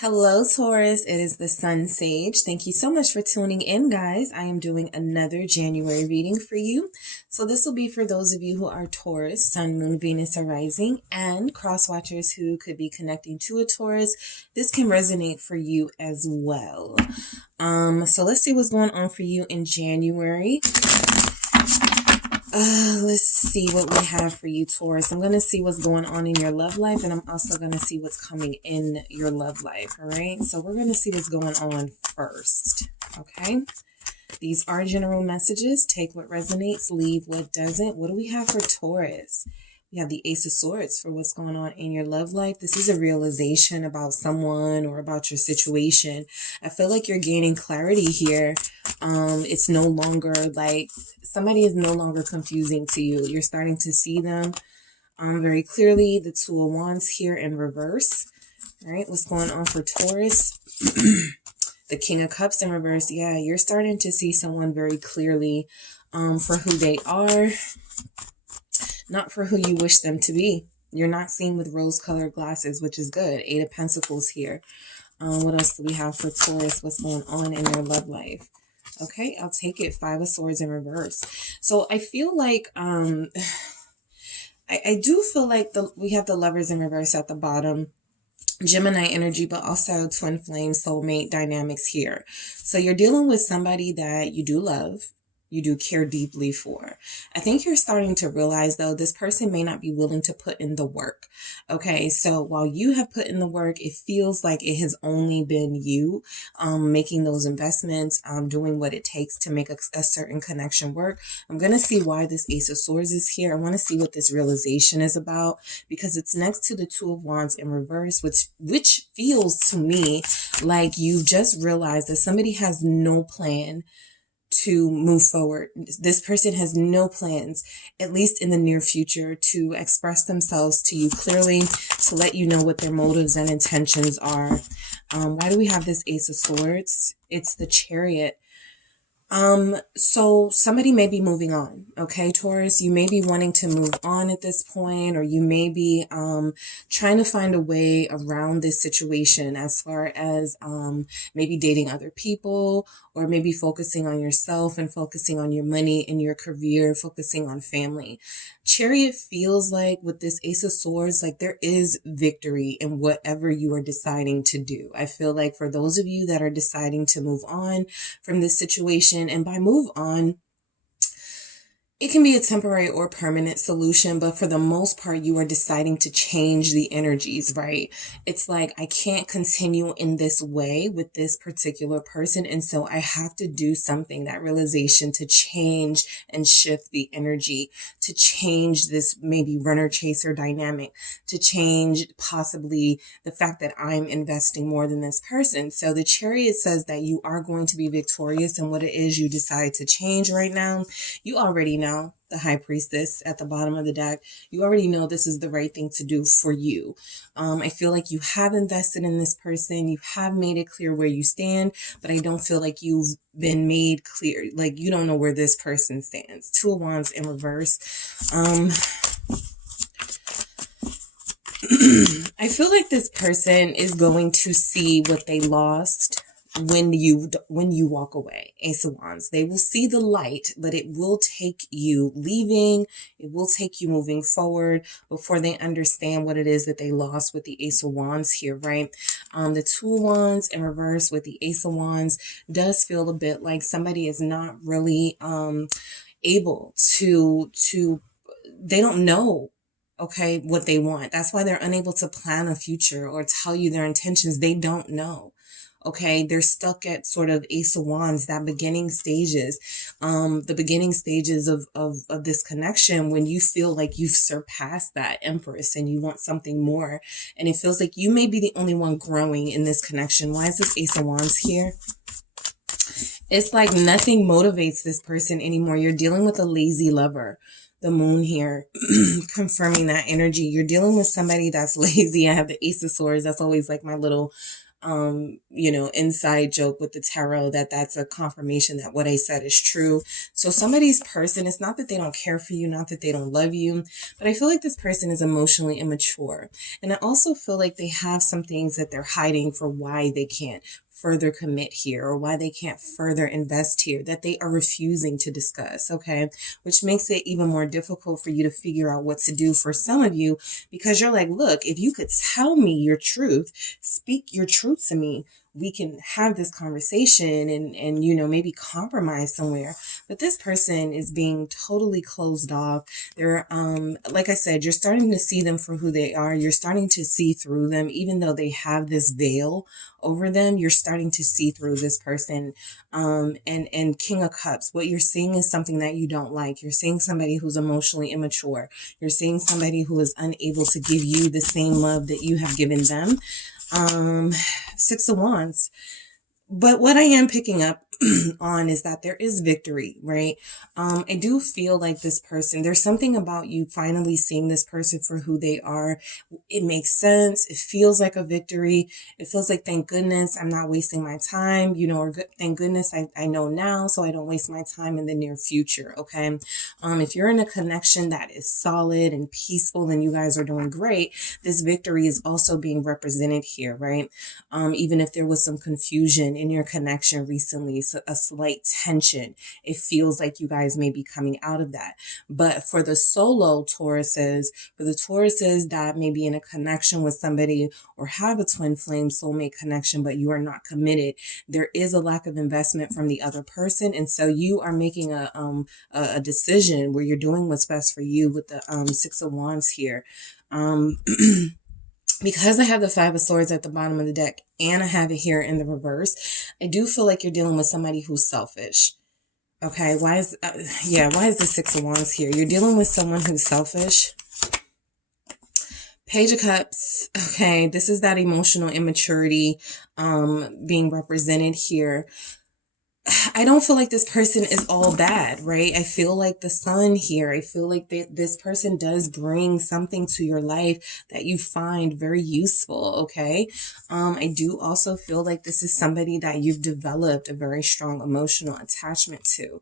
Hello, Taurus. It is the Sun Sage. Thank you so much for tuning in, guys. I am doing another January reading for you. So this will be for those of you who are Taurus, Sun, Moon, Venus, or Rising, and cross-watchers who could be connecting to a Taurus. This can resonate for you as well. So let's see what's going on for you in January. Let's see what we have for you, Taurus. I'm going to see what's going on in your love life, and I'm also going to see what's coming in your love life, all right? So we're going to see what's going on first, okay? These are general messages. Take what resonates, leave what doesn't. What do we have for Taurus? We have the Ace of Swords for what's going on in your love life. This is a realization about someone or about your situation. I feel like you're gaining clarity here. It's no longer like somebody is no longer confusing to you. You're starting to see them very clearly. The Two of Wands here in reverse. All right, what's going on for Taurus? The King of Cups in reverse. Yeah, you're starting to see someone very clearly for who they are. Not for who you wish them to be. You're not seeing with rose-colored glasses, which is good. Eight of Pentacles here. What else do we have for Taurus? What's going on in their love life? Okay, I'll take it. Five of Swords in reverse. So I feel like, I do feel like we have the Lovers in reverse at the bottom. Gemini energy, but also twin flame soulmate dynamics here. So you're dealing with somebody that you do love. You do care deeply for. I think you're starting to realize, though, this person may not be willing to put in the work. Okay, so while you have put in the work, it feels like it has only been you making those investments, doing what it takes to make a certain connection work. I'm going to see why this Ace of Swords is here. I want to see what this realization is about, because it's next to the Two of Wands in reverse, which feels to me like you've just realized that somebody has no plan to move forward. This person has no plans, at least in the near future, to express themselves to you clearly, to let you know what their motives and intentions are. Why do we have this Ace of Swords? It's the Chariot. So somebody may be moving on, okay, Taurus? You may be wanting to move on at this point, or you may be trying to find a way around this situation as far as maybe dating other people, or maybe focusing on yourself and focusing on your money and your career, focusing on family. Chariot feels like with this Ace of Swords, like there is victory in whatever you are deciding to do. I feel like for those of you that are deciding to move on from this situation, and by move on, it can be a temporary or permanent solution, but for the most part, you are deciding to change the energies, right? It's like, I can't continue in this way with this particular person, and so I have to do something, that realization, to change and shift the energy, to change this maybe runner-chaser dynamic, to change possibly the fact that I'm investing more than this person. So the Chariot says that you are going to be victorious in what it is you decide to change right now. You already know. The High Priestess at the bottom of the deck. You already know this is the right thing to do for you. I feel like you have invested in this person. You have made it clear where you stand, but I don't feel like you've been made clear. Like you don't know where this person stands. Two of Wands in reverse. I feel like this person is going to see what they lost when you walk away. Ace of Wands. They will see the light, but it will take you leaving. It will take you moving forward before they understand what it is that they lost with the Ace of Wands here, right? The Two of Wands in reverse with the Ace of Wands does feel a bit like somebody is not really able to they don't know, okay, what they want. That's why they're unable to plan a future or tell you their intentions. They don't know. Okay, they're stuck at sort of Ace of Wands, that beginning stages, the beginning stages of this connection, when you feel like you've surpassed that Empress and you want something more. And it feels like you may be the only one growing in this connection. Why is this Ace of Wands here? It's like nothing motivates this person anymore. You're dealing with a lazy lover. The Moon here, confirming that energy. You're dealing with somebody that's lazy. I have the Ace of Swords. That's always like my little you know, inside joke with the tarot that that's a confirmation that what I said is true. So somebody's person, it's not that they don't care for you, not that they don't love you, but I feel like this person is emotionally immature. And I also feel like they have some things that they're hiding for why they can't further commit here, or why they can't further invest here, that they are refusing to discuss, okay? Which makes it even more difficult for you to figure out what to do for some of you, because you're like, look, if you could tell me your truth, speak your truth to me, we can have this conversation and you know, maybe compromise somewhere. But this person is being totally closed off. They're like I said, you're starting to see them for who they are. You're starting to see through them, even though they have this veil over them. You're starting to see through this person. And King of Cups, what you're seeing is something that you don't like. You're seeing somebody who's emotionally immature. You're seeing somebody who is unable to give you the same love that you have given them. Six of Wands. But what I am picking up on is that there is victory, right? I do feel like this person, there's something about you finally seeing this person for who they are. It makes sense. It feels like a victory. It feels like, thank goodness I'm not wasting my time, you know, or thank goodness I know now so I don't waste my time in the near future, okay? If you're in a connection that is solid and peaceful and you guys are doing great, this victory is also being represented here, right? Even if there was some confusion in your connection recently, so a slight tension, it feels like you guys may be coming out of that. But for the solo Tauruses, for the Tauruses that may be in a connection with somebody or have a twin flame soulmate connection, but you are not committed, there is a lack of investment from the other person. And so you are making a decision where you're doing what's best for you with the Six of Wands here. Because I have the Five of Swords at the bottom of the deck and I have it here in the reverse, I do feel like you're dealing with somebody who's selfish. Okay, why is the Six of Wands here? You're dealing with someone who's selfish. Page of Cups. Okay, this is that emotional immaturity being represented here. I don't feel like this person is all bad, right? I feel like the Sun here, I feel like this person does bring something to your life that you find very useful, okay? I do also feel like this is somebody that you've developed a very strong emotional attachment to.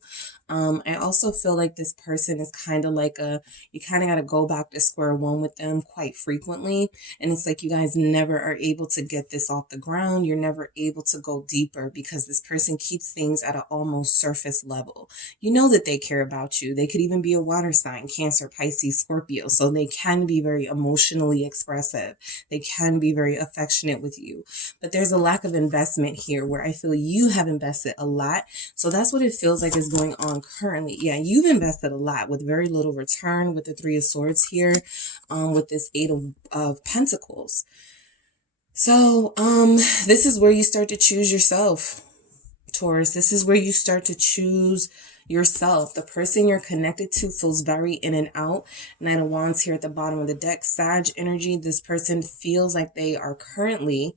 I also feel like this person is kind of like you kind of got to go back to square one with them quite frequently. And it's like you guys never are able to get this off the ground. You're never able to go deeper because this person keeps things at an almost surface level. You know that they care about you. They could even be a water sign, Cancer, Pisces, Scorpio. So they can be very emotionally expressive. They can be very affectionate with you. But there's a lack of investment here where I feel you have invested a lot. So that's what it feels like is going on currently. Yeah, you've invested a lot with very little return with the Three of Swords here, with this Eight of Pentacles. So this is where you start to choose yourself, Taurus. This is where you start to choose yourself. The person you're connected to feels very in and out. Nine of Wands here at the bottom of the deck. Sag energy. This person feels like they are currently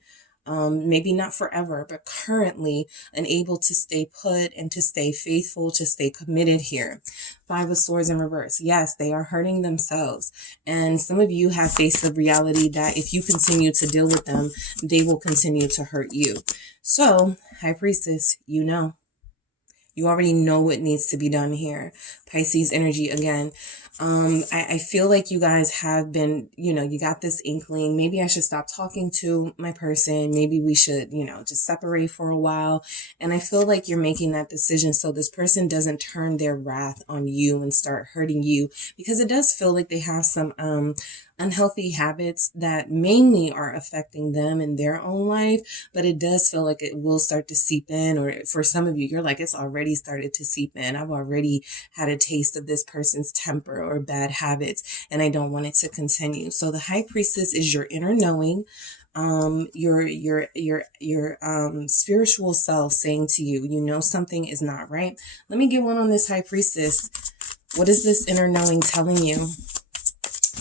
maybe not forever, but currently unable to stay put and to stay faithful, to stay committed here. Five of Swords in reverse. Yes, they are hurting themselves. And some of you have faced the reality that if you continue to deal with them, they will continue to hurt you. So, High Priestess, you know. You already know what needs to be done here. Pisces energy again. I feel like you guys have been, you know, you got this inkling. Maybe I should stop talking to my person. Maybe we should, you know, just separate for a while. And I feel like you're making that decision so this person doesn't turn their wrath on you and start hurting you, because it does feel like they have some unhealthy habits that mainly are affecting them in their own life, but it does feel like it will start to seep in. Or for some of you, you're like, it's already started to seep in. I've already had a taste of this person's temper or bad habits, and I don't want it to continue. So the High Priestess is your inner knowing, your spiritual self saying to you, you know, something is not right. Let me get one on this High Priestess. What is this inner knowing telling you,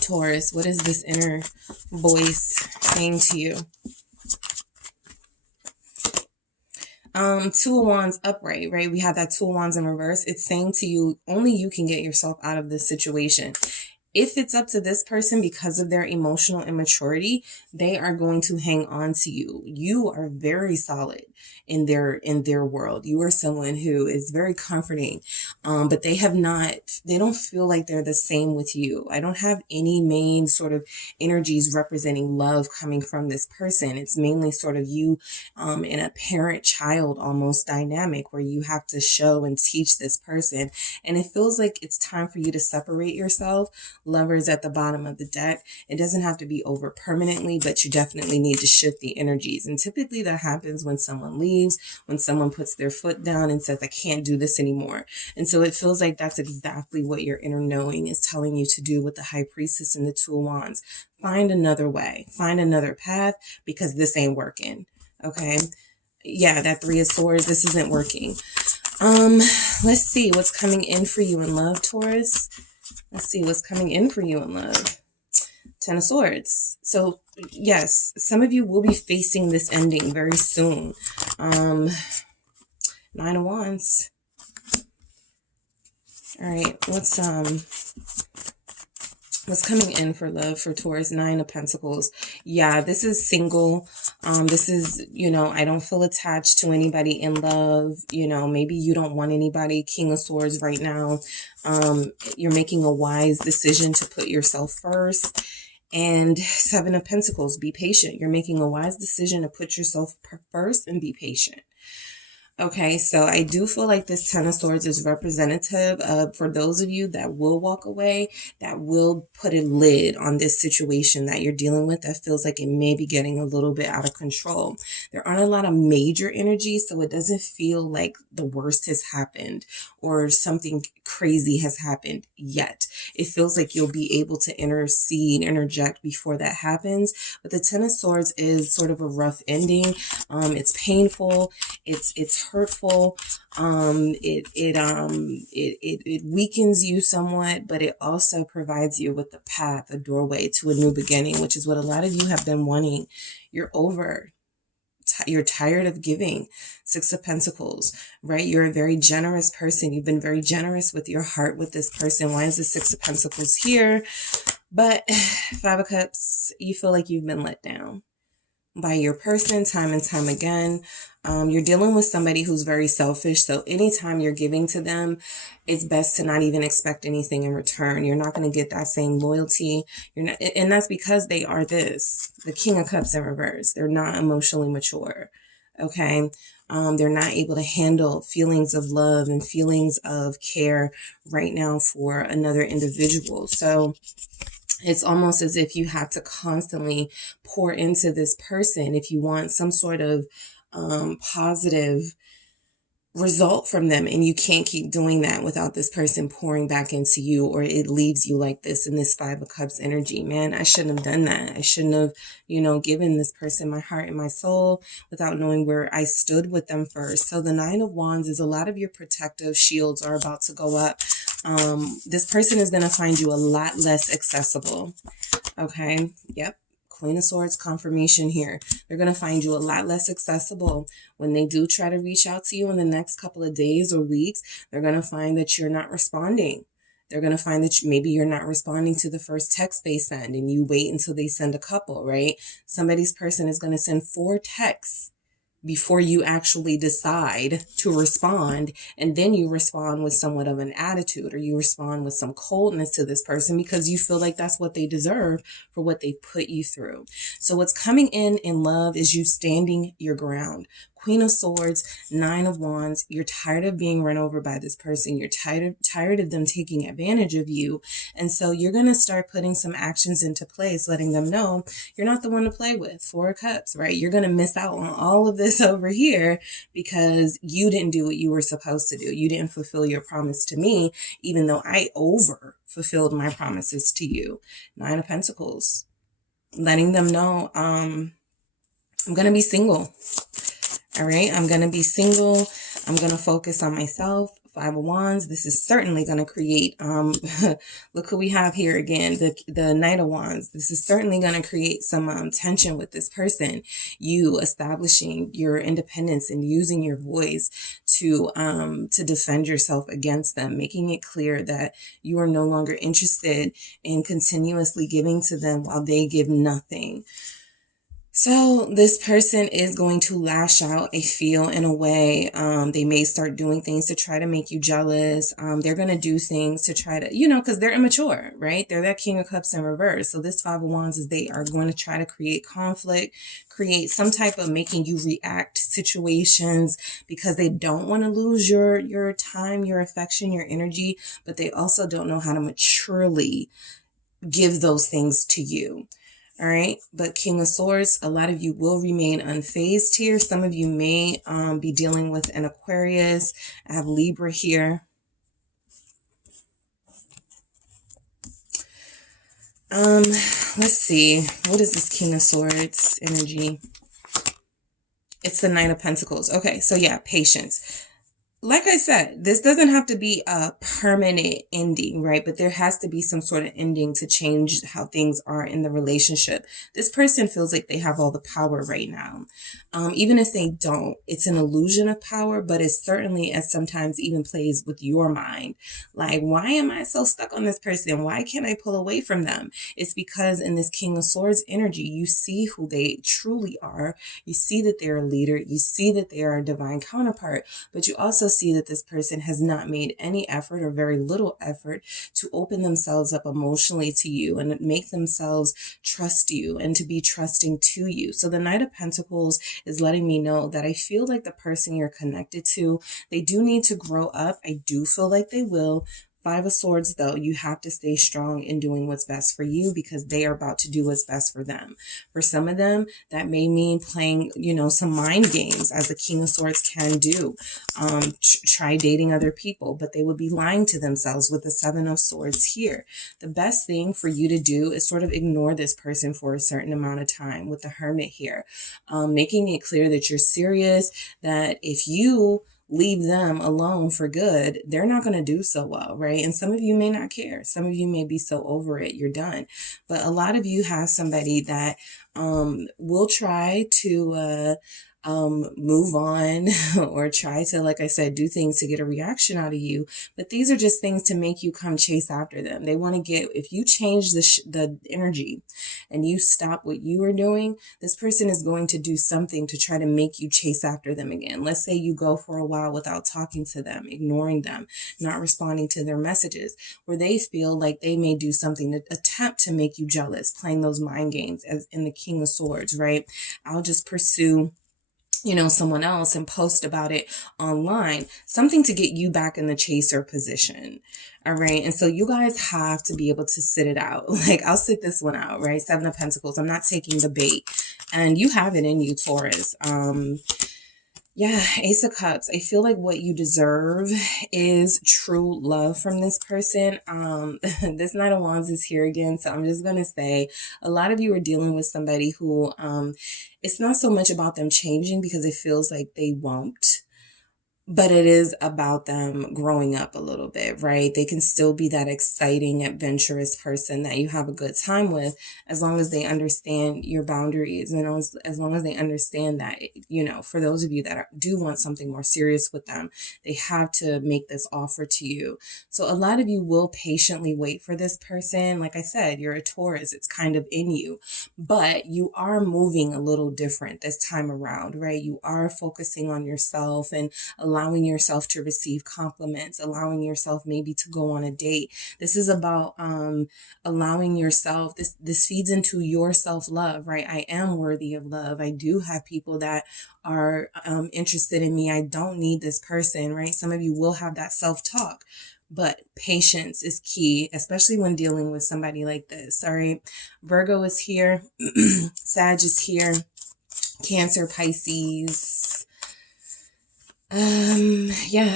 Taurus? What is this inner voice saying to you? Two of Wands upright, right? We have that Two of Wands in reverse. It's saying to you, only you can get yourself out of this situation. if it's up to this person, because of their emotional immaturity, they are going to hang on to you. You are very solid in their world. You are someone who is very comforting, but they don't feel like they're the same with you. I don't have any main sort of energies representing love coming from this person. It's mainly sort of you in a parent-child almost dynamic where you have to show and teach this person. And it feels like it's time for you to separate yourself. Lovers at the bottom of the deck. It doesn't have to be over permanently, but you definitely need to shift the energies. And typically that happens when someone leaves, when someone puts their foot down and says, I can't do this anymore. And so it feels like that's exactly what your inner knowing is telling you to do with the High Priestess and the Two of Wands. Find another way, find another path, because this ain't working. Okay. Yeah, that Three of Swords, this isn't working. Let's see what's coming in for you in love, Taurus. Let's see what's coming in for you in love. Ten of Swords. So yes, some of you will be facing this ending very soon. Nine of Wands. All right, what's coming in for love for Taurus? Nine of Pentacles. Yeah, this is single. This is, I don't feel attached to anybody in love. Maybe you don't want anybody. King of Swords right now. You're making a wise decision to put yourself first. And Seven of Pentacles, be patient. You're making a wise decision to put yourself first and be patient. Okay, so I do feel like this Ten of Swords is representative of, for those of you that will walk away, that will put a lid on this situation that you're dealing with that feels like it may be getting a little bit out of control. There aren't a lot of major energies, so it doesn't feel like the worst has happened or something crazy has happened yet. It feels like you'll be able to interject before that happens. But the Ten of Swords is sort of a rough ending. It's painful. It's hurtful. It weakens you somewhat, but it also provides you with the path, a doorway to a new beginning, which is what a lot of you have been wanting. You're tired of giving. Six of Pentacles, right? You're a very generous person. You've been very generous with your heart with this person. Why is the Six of Pentacles here? But Five of Cups, you feel like you've been let down by your person time and time again. You're dealing with somebody who's very selfish. So anytime you're giving to them, it's best to not even expect anything in return. You're not going to get that same loyalty. And that's because they are the King of Cups in reverse. They're not emotionally mature. Okay. They're not able to handle feelings of love and feelings of care right now for another individual. So it's almost as if you have to constantly pour into this person if you want some sort of positive result from them. And you can't keep doing that without this person pouring back into you, or it leaves you like this in this Five of Cups energy. Man, I shouldn't have done that. I shouldn't have, given this person my heart and my soul without knowing where I stood with them first. So the Nine of Wands is a lot of your protective shields are about to go up. This person is going to find you a lot less accessible. Okay. Yep. Queen of Swords confirmation here. They're going to find you a lot less accessible. When they do try to reach out to you in the next couple of days or weeks, they're going to find that you're not responding. They're going to find that maybe you're not responding to the first text they send, and you wait until they send a couple, right? Somebody's person is going to send 4 texts before you actually decide to respond. And then you respond with somewhat of an attitude, or you respond with some coldness to this person because you feel like that's what they deserve for what they put you through. So what's coming in love is you standing your ground. Queen of Swords, Nine of Wands. You're tired of being run over by this person. You're tired of them taking advantage of you. And so you're going to start putting some actions into place, letting them know you're not the one to play with. Four of Cups, right? You're going to miss out on all of this over here because you didn't do what you were supposed to do. You didn't fulfill your promise to me, even though I fulfilled my promises to you. Nine of Pentacles, letting them know, I'm going to be single. All right, I'm going to be single. I'm going to focus on myself. Five of Wands. This is certainly going to create, look who we have here again, the Knight of Wands. This is certainly going to create some tension with this person. You establishing your independence and using your voice to defend yourself against them, making it clear that you are no longer interested in continuously giving to them while they give nothing. So this person is going to lash out, I feel, in a way. They may start doing things to try to make you jealous. They're going to do things to try to, because they're immature, right? They're that King of Cups in reverse. So this Five of Wands is they are going to try to create conflict, create some type of making you react situations because they don't want to lose your time, your affection, your energy, but they also don't know how to maturely give those things to you. All right. But King of Swords, a lot of you will remain unfazed here. Some of you may be dealing with an Aquarius. I have Libra here. Let's see. What is this King of Swords energy? It's the Knight of Pentacles. Okay. So yeah, patience. Like I said, this doesn't have to be a permanent ending, right? But there has to be some sort of ending to change how things are in the relationship. This person feels like they have all the power right now. Even if they don't, it's an illusion of power, but it certainly as sometimes even plays with your mind. Like, why am I so stuck on this person? Why can't I pull away from them? It's because in this King of Swords energy, you see who they truly are. You see that they're a leader. You see that they are a divine counterpart, but you also see that this person has not made any effort or very little effort to open themselves up emotionally to you and make themselves trust you and to be trusting to you. So the Knight of Pentacles is letting me know that I feel like the person you're connected to, they do need to grow up. I do feel like they will. Five of Swords, though, you have to stay strong in doing what's best for you because they are about to do what's best for them. For some of them, that may mean playing, some mind games, as the King of Swords can do. Try dating other people, but they would be lying to themselves with the Seven of Swords here. The best thing for you to do is sort of ignore this person for a certain amount of time with the Hermit here, making it clear that you're serious, that if you leave them alone for good, they're not going to do so well, right? And some of you may not care. Some of you may be so over it, you're done. But a lot of you have somebody that will try to move on or try to, like I said, do things to get a reaction out of you. But these are just things to make you come chase after them. They want to get, if you change the energy and you stop what you are doing, this person is going to do something to try to make you chase after them again. Let's say you go for a while without talking to them, ignoring them, not responding to their messages, where they feel like they may do something to attempt to make you jealous, playing those mind games as in the King of Swords, right? I'll just pursue someone else and post about it online, something to get you back in the chaser position. All right. And so you guys have to be able to sit it out. Like, I'll sit this one out, right? Seven of Pentacles. I'm not taking the bait, and you have it in you, Taurus. Yeah, Ace of Cups. I feel like what you deserve is true love from this person. This Knight of Wands is here again. So I'm just going to say a lot of you are dealing with somebody who, it's not so much about them changing because it feels like they won't. But it is about them growing up a little bit, right? They can still be that exciting, adventurous person that you have a good time with, as long as they understand your boundaries, as long as they understand that, for those of you that do want something more serious with them, they have to make this offer to you. So a lot of you will patiently wait for this person. Like I said, you're a Taurus. It's kind of in you, but you are moving a little different this time around, right? You are focusing on yourself and allowing yourself to receive compliments, allowing yourself maybe to go on a date. This is about allowing yourself, this feeds into your self-love, right? I am worthy of love. I do have people that are interested in me. I don't need this person, right? Some of you will have that self-talk, but patience is key, especially when dealing with somebody like this. All right. Virgo is here. Sag is here. Cancer, Pisces.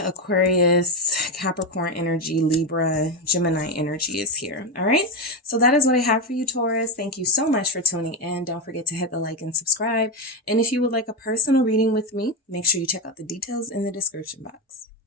Aquarius, Capricorn energy, Libra, Gemini energy is here. All right. So that is what I have for you, Taurus. Thank you so much for tuning in. Don't forget to hit the like and subscribe. And if you would like a personal reading with me, make sure you check out the details in the description box.